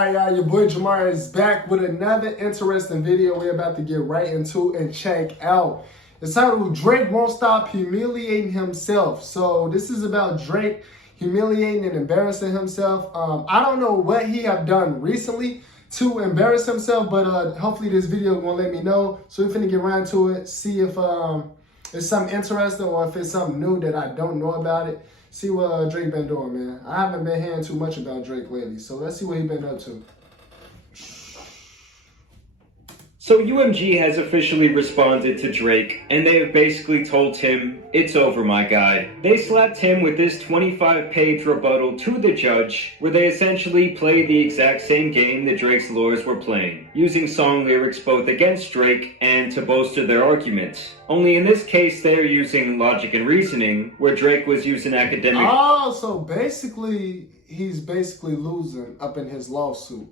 Alright, y'all, your boy Jamar is back with another interesting video we're about to get right into and check out. It's titled Drake Won't Stop Humiliating Himself. So this is about Drake humiliating and embarrassing himself. I don't know what he have done recently to embarrass himself, but hopefully this video is gonna let me know. So we're finna get right into it, see if it's something interesting or if it's something new that I don't know about it. See what Drake been doing, man. I haven't been hearing too much about Drake lately, so let's see what he been up to. So UMG has officially responded to Drake, and they have basically told him, "It's over, my guy." They slapped him with this 25-page rebuttal to the judge, where they essentially played the exact same game that Drake's lawyers were playing, using song lyrics both against Drake and to bolster their argument. Only in this case, they're using logic and reasoning, where Drake was using academic... Oh, so basically, he's basically losing up in his lawsuit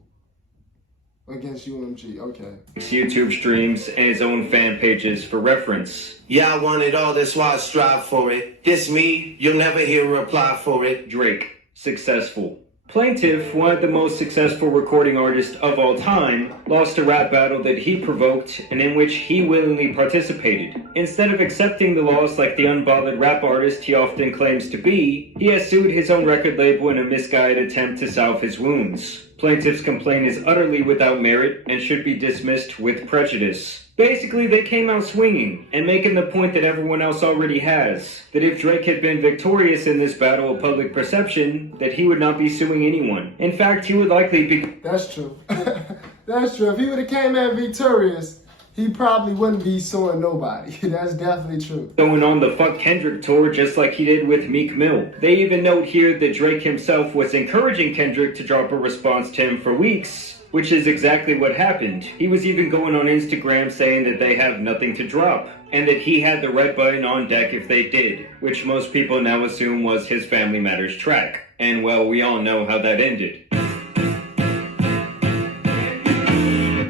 against UMG, okay. YouTube streams and his own fan pages for reference. Yeah, I want it all, that's why I strive for it. This me, you'll never hear a reply for it. Drake, successful. Plaintiff, one of the most successful recording artists of all time, lost a rap battle that he provoked and in which he willingly participated. Instead of accepting the loss like the unbothered rap artist he often claims to be, he has sued his own record label in a misguided attempt to salve his wounds. Plaintiff's complaint is utterly without merit and should be dismissed with prejudice. Basically, they came out swinging and making the point that everyone else already has, that if Drake had been victorious in this battle of public perception, that he would not be suing anyone. In fact, he would likely be... That's true. That's true. If he would have came out victorious, he probably wouldn't be suing nobody. That's definitely true. Going on the Fuck Kendrick tour just like he did with Meek Mill. They even note here that Drake himself was encouraging Kendrick to drop a response to him for weeks, which is exactly what happened. He was even going on Instagram saying that they have nothing to drop, and that he had the red button on deck if they did, which most people now assume was his Family Matters track. And well, we all know how that ended.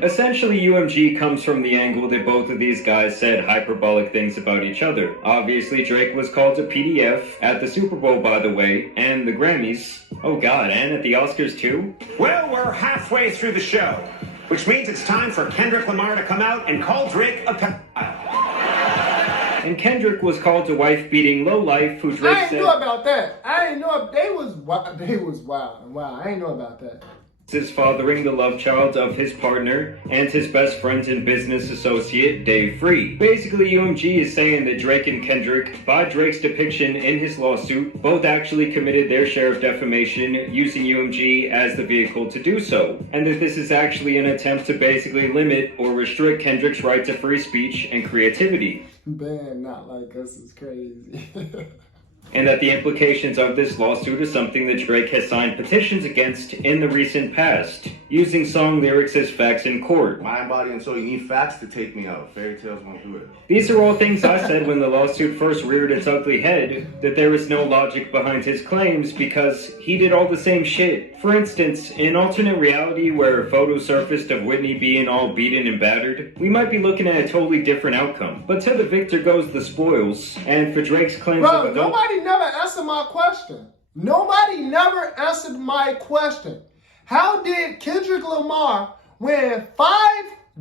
Essentially, UMG comes from the angle that both of these guys said hyperbolic things about each other. Obviously, Drake was called a PDF at the Super Bowl, by the way, and the Grammys. Oh god, and at the Oscars too? Well, we're halfway through the show, which means it's time for Kendrick Lamar to come out and call Drake a pedophile. And Kendrick was called a wife-beating lowlife who Drake said... I ain't know about that. I ain't know. They was wild. Wow, I ain't know about that. ...is fathering the love child of his partner and his best friend and business associate, Dave Free. Basically, UMG is saying that Drake and Kendrick, by Drake's depiction in his lawsuit, both actually committed their share of defamation using UMG as the vehicle to do so, and that this is actually an attempt to basically limit or restrict Kendrick's right to free speech and creativity. Man, not like us is crazy. And that the implications of this lawsuit is something that Drake has signed petitions against in the recent past, using song lyrics as facts in court. Mind, body, and soul, you need facts to take me out. Fairy tales won't do it. These are all things I said when the lawsuit first reared its ugly head, that there is no logic behind his claims because he did all the same shit. For instance, in alternate reality where photos surfaced of Whitney being all beaten and battered, we might be looking at a totally different outcome. But to the victor goes the spoils, and for Drake's claims of adult... Nobody never answered my question. Nobody never answered my question. How did Kendrick Lamar win 5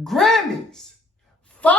Grammys? 5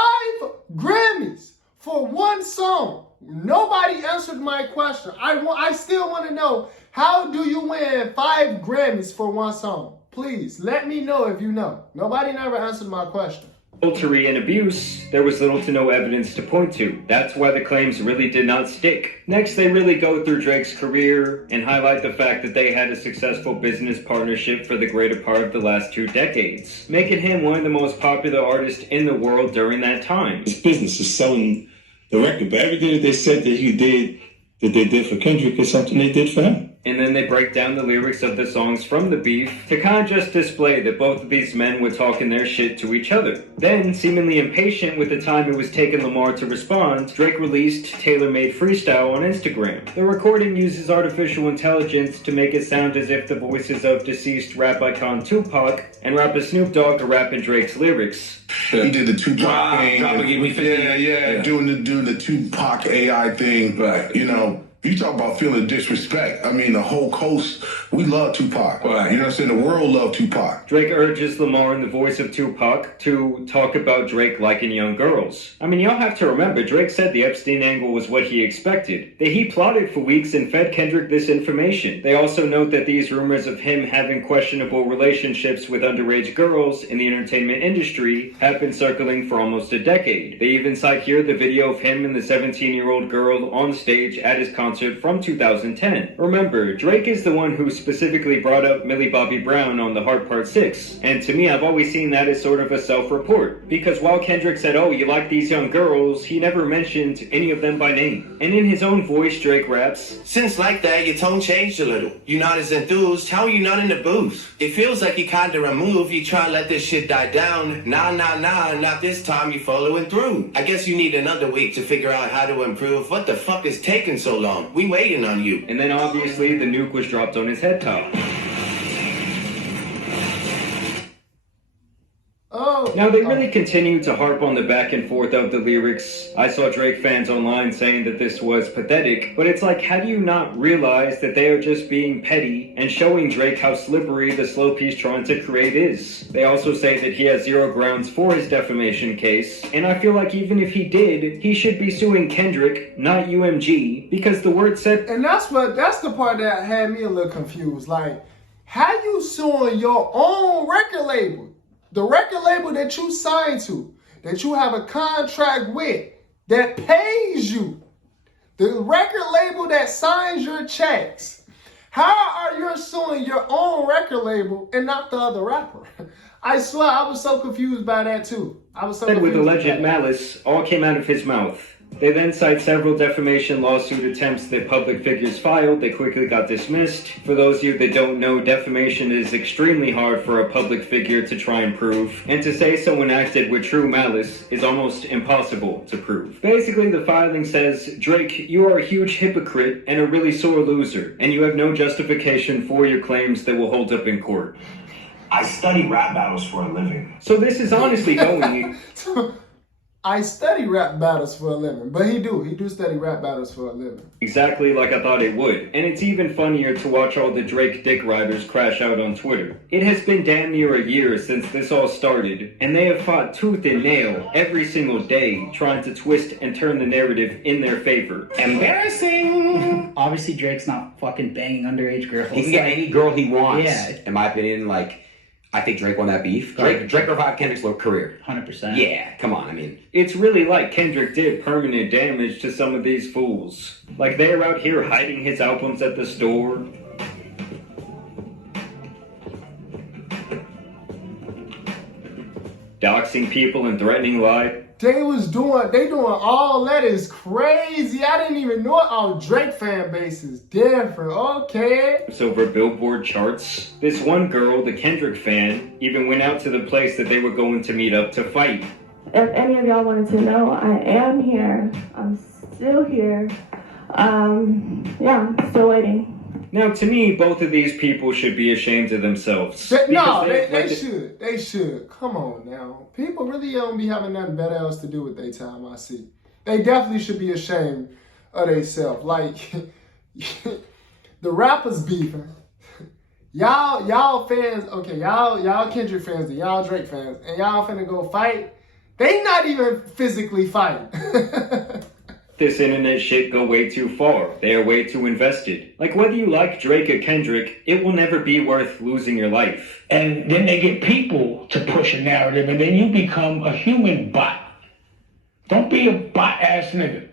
Grammys for one song. Nobody answered my question. I still want to know, how do you win 5 Grammys for one song? Please, let me know if you know. Nobody never answered my question. Adultery and abuse, there was little to no evidence to point to. That's why the claims really did not stick. Next, they really go through Drake's career and highlight the fact that they had a successful business partnership for the greater part of the last 2 decades, making him one of the most popular artists in the world during that time. His business is selling the record, but everything that they said that they did for Kendrick is something they did for him. And then they break down the lyrics of the songs from the beef to kind of just display that both of these men were talking their shit to each other. Then, seemingly impatient with the time it was taking Lamar to respond, Drake released Tailor-Made Freestyle on Instagram. The recording uses artificial intelligence to make it sound as if the voices of deceased rap icon Tupac and rapper Snoop Dogg are rapping Drake's lyrics. He did the Tupac thing. Doing the Tupac AI thing. Right. You know, You talk about feeling disrespect. I mean, the whole coast, we love Tupac. Right. You know what I'm saying? The world love Tupac. Drake urges Lamar in the voice of Tupac to talk about Drake liking young girls. I mean, y'all have to remember, Drake said the Epstein angle was what he expected. That he plotted for weeks and fed Kendrick this information. They also note that these rumors of him having questionable relationships with underage girls in the entertainment industry have been circling for almost a decade. They even cite here the video of him and the 17-year-old girl on stage at his concert from 2010. Remember, Drake is the one who specifically brought up Millie Bobby Brown on The Heart Part 6, and to me I've always seen that as sort of a self-report, because while Kendrick said, oh, you like these young girls, he never mentioned any of them by name. And in his own voice, Drake raps, Since like that, your tone changed a little. You're not as enthused. How are you not in the booth? It feels like you kinda removed. You try to let this shit die down. Nah, not this time. You following through. I guess you need another week to figure out how to improve. What the fuck is taking so long? We waiting on you. and then obviously the nuke was dropped on his head top. Oh, Now, they really continue to harp on the back and forth of the lyrics. I saw Drake fans online saying that this was pathetic, but it's like, how do you not realize that they are just being petty and showing Drake how slippery the slope he's trying to create is? They also say that he has zero grounds for his defamation case, and I feel like even if he did, he should be suing Kendrick, not UMG, because the word said... and that's the part that had me a little confused. Like, how you suing your own record label? The record label that you signed to, that you have a contract with, that pays you. The record label that signs your checks. How are you suing your own record label and not the other rapper? I swear, I was so confused by that too. with alleged malice all came out of his mouth. They then cite several defamation lawsuit attempts that public figures filed that quickly got dismissed. For those of you that don't know, defamation is extremely hard for a public figure to try and prove, and to say someone acted with true malice is almost impossible to prove. Basically, the filing says, Drake, you are a huge hypocrite and a really sore loser, and you have no justification for your claims that will hold up in court. I study rap battles for a living. So this is honestly going... I study rap battles for a living, but he do study rap battles for a living. Exactly like I thought it would. And it's even funnier to watch all the Drake dick riders crash out on Twitter. It has been damn near a year since this all started, and they have fought tooth and nail every single day trying to twist and turn the narrative in their favor. Embarrassing! Obviously Drake's not fucking banging underage girls. He can get any girl he wants. Yeah. In my opinion, like, I think Drake won that beef. Drake revived Kendrick's career. 100%. Yeah, come on, I mean. It's really like Kendrick did permanent damage to some of these fools. Like they're out here hiding his albums at the store. Doxing people and threatening life. They doing all that is crazy. I didn't even know our Drake fan base is different. Okay. Over Billboard charts. This one girl, the Kendrick fan, even went out to the place that they were going to meet up to fight. If any of y'all wanted to know, I am here. I'm still here. Yeah, still waiting. Now, to me, both of these people should be ashamed of themselves. They should. Come on now. People really don't be having nothing better else to do with their time, I see. They definitely should be ashamed of themselves. Like, the rappers beefing. Y'all fans, okay, y'all Kendrick fans and y'all Drake fans, and y'all finna go fight. They not even physically fighting. This internet shit go way too far. They are way too invested. Like, whether you like Drake or Kendrick, it will never be worth losing your life. And then they get people to push a narrative, and then you become a human bot. Don't be a bot-ass nigga.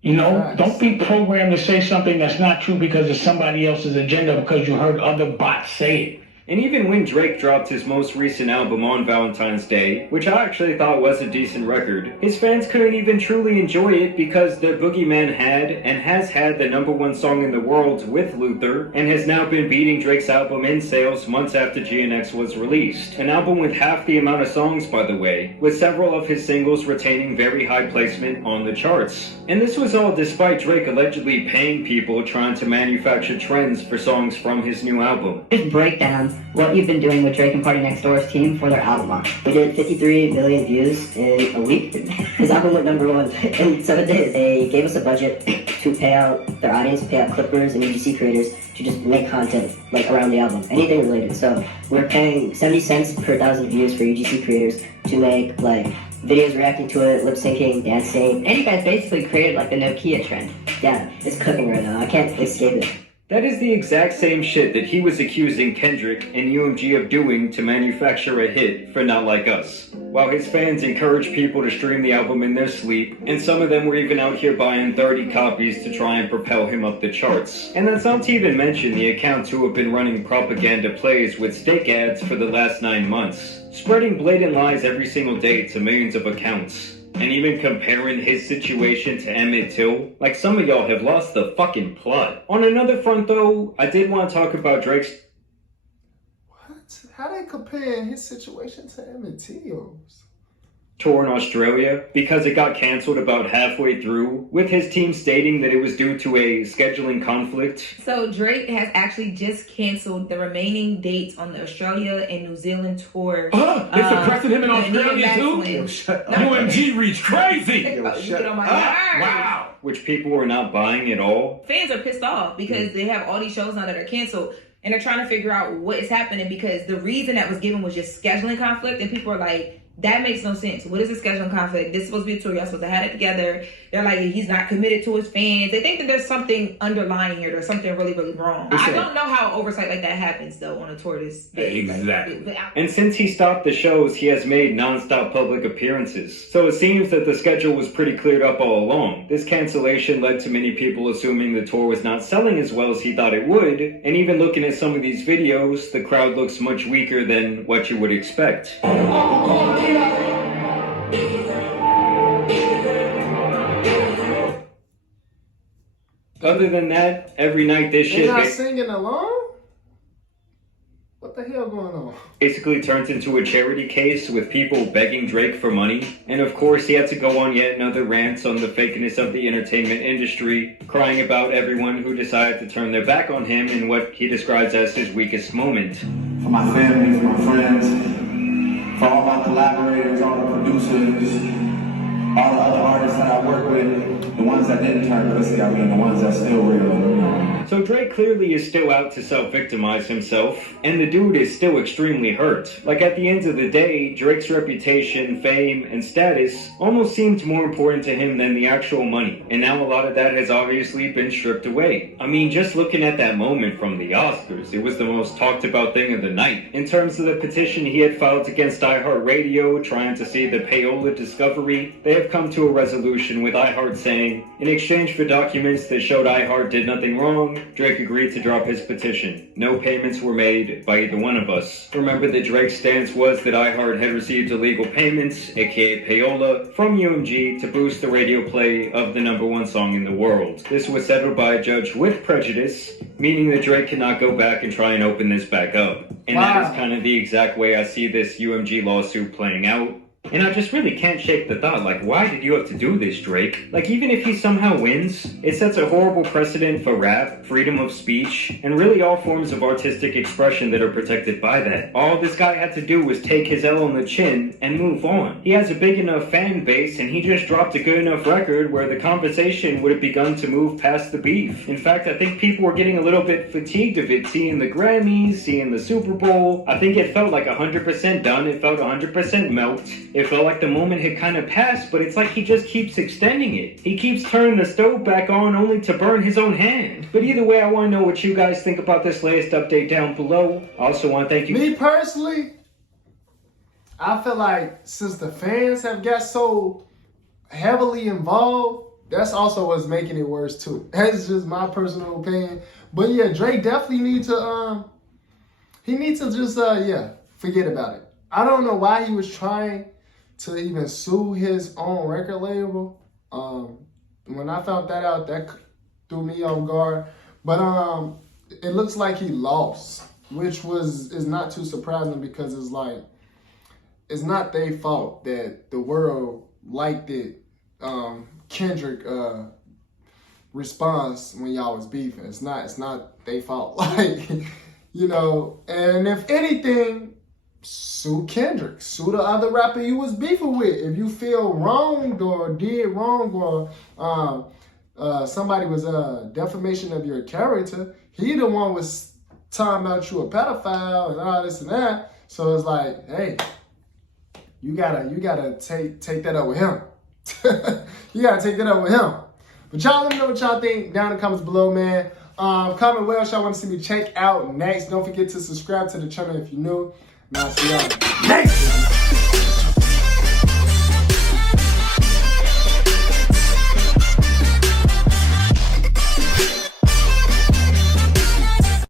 You know, Nice. Don't be programmed to say something that's not true because of somebody else's agenda because you heard other bots say it. And even when Drake dropped his most recent album on Valentine's Day, which I actually thought was a decent record, his fans couldn't even truly enjoy it because the Boogeyman had and has had the #1 song in the world with Luther, and has now been beating Drake's album in sales months after GNX was released. An album with half the amount of songs, by the way, with several of his singles retaining very high placement on the charts. And this was all despite Drake allegedly paying people trying to manufacture trends for songs from his new album. His breakdowns what you've been doing with Drake and Party Next Door's team for their album launch. We did 53 million views in a week. His album went #1 in 7 days. They gave us a budget to pay out their audience, pay out clippers and UGC creators to just make content like around the album, anything related. So we're paying 70 cents per 1,000 views for UGC creators to make like videos reacting to it, lip syncing, dancing. And you guys basically created like the Nokia trend. Yeah, it's cooking right now. I can't escape it. That is the exact same shit that he was accusing Kendrick and UMG of doing to manufacture a hit for Not Like Us. While his fans encouraged people to stream the album in their sleep, and some of them were even out here buying 30 copies to try and propel him up the charts. And that's not to even mention the accounts who have been running propaganda plays with steak ads for the last 9 months, spreading blatant lies every single day to millions of accounts. And even comparing his situation to Emmett Till, like some of y'all have lost the fucking plot. On another front though, I did want to talk about Drake's... What? How they comparing his situation to Emmett Till's? Tour in Australia, because it got cancelled about halfway through, with his team stating that it was due to a scheduling conflict. So Drake has actually just canceled the remaining dates on the Australia and New Zealand tour. They're suppressing him in Australia too? UMG reached crazy! Get on my nerves. Wow! Which people were not buying at all. Fans are pissed off because they have all these shows now that are canceled. And they're trying to figure out what is happening because the reason that was given was just scheduling conflict. And people are like, that makes no sense. What is a scheduling conflict? This is supposed to be a tour. Y'all supposed to have it together. They're like, he's not committed to his fans. They think that there's something underlying here. There's something really, really wrong. I don't know how oversight like that happens, though, on a tour this big. Exactly. And since he stopped the shows, he has made non-stop public appearances. So it seems that the schedule was pretty cleared up all along. This cancellation led to many people assuming the tour was not selling as well as he thought it would. And even looking at some of these videos, the crowd looks much weaker than what you would expect. Other than that, every night this shit... They're not singing along? What the hell going on? Basically turns into a charity case with people begging Drake for money. And of course, he had to go on yet another rant on the fakeness of the entertainment industry, crying about everyone who decided to turn their back on him in what he describes as his weakest moment. For my family, for my friends, for all my collaborators, all the producers, all the other artists that I work with, the ones that didn't turn pussy, I mean the ones that still real. So Drake clearly is still out to self-victimize himself, and the dude is still extremely hurt. Like at the end of the day, Drake's reputation, fame, and status almost seemed more important to him than the actual money. And now a lot of that has obviously been stripped away. I mean, just looking at that moment from the Oscars, it was the most talked about thing of the night. In terms of the petition he had filed against iHeartRadio, trying to see the payola discovery, they have come to a resolution with iHeart saying, in exchange for documents that showed iHeart did nothing wrong, Drake agreed to drop his petition. No payments were made by either one of us. Remember that Drake's stance was that iHeart had received illegal payments, aka payola, from UMG to boost the radio play of the #1 song in the world. This was settled by a judge with prejudice, meaning that Drake cannot go back and try and open this back up. And that is kind of the exact way I see this UMG lawsuit playing out. And I just really can't shake the thought, like, why did you have to do this, Drake? Like, even if he somehow wins, it sets a horrible precedent for rap, freedom of speech, and really all forms of artistic expression that are protected by that. All this guy had to do was take his L on the chin and move on. He has a big enough fan base, and he just dropped a good enough record where the conversation would have begun to move past the beef. In fact, I think people were getting a little bit fatigued of it, seeing the Grammys, seeing the Super Bowl. I think it felt like 100% done. It felt 100% milked. It felt like the moment had kind of passed, but it's like he just keeps extending it. He keeps turning the stove back on only to burn his own hand. But either way, I want to know what you guys think about this latest update down below. I also want to thank you. Me personally, I feel like since the fans have got so heavily involved, that's also what's making it worse too. That's just my personal opinion. But yeah, Drake definitely needs to, just, forget about it. I don't know why he was trying to even sue his own record label. When I found that out, that threw me on guard. But it looks like he lost, which is not too surprising because it's like, it's not their fault that the world liked it. Kendrick response when y'all was beefing. It's not their fault. Like, You know, and if anything, sue Kendrick. Sue the other rapper you was beefing with. If you feel wronged or did wrong or somebody was defamation of your character, he the one was talking about you a pedophile and all this and that. So it's like, hey, you gotta take that up with him. You gotta take that up with him. But y'all let me know what y'all think down in the comments below, man. Comment what else y'all want to see me check out next. Don't forget to subscribe to the channel if you're new. And I'll see y'all next.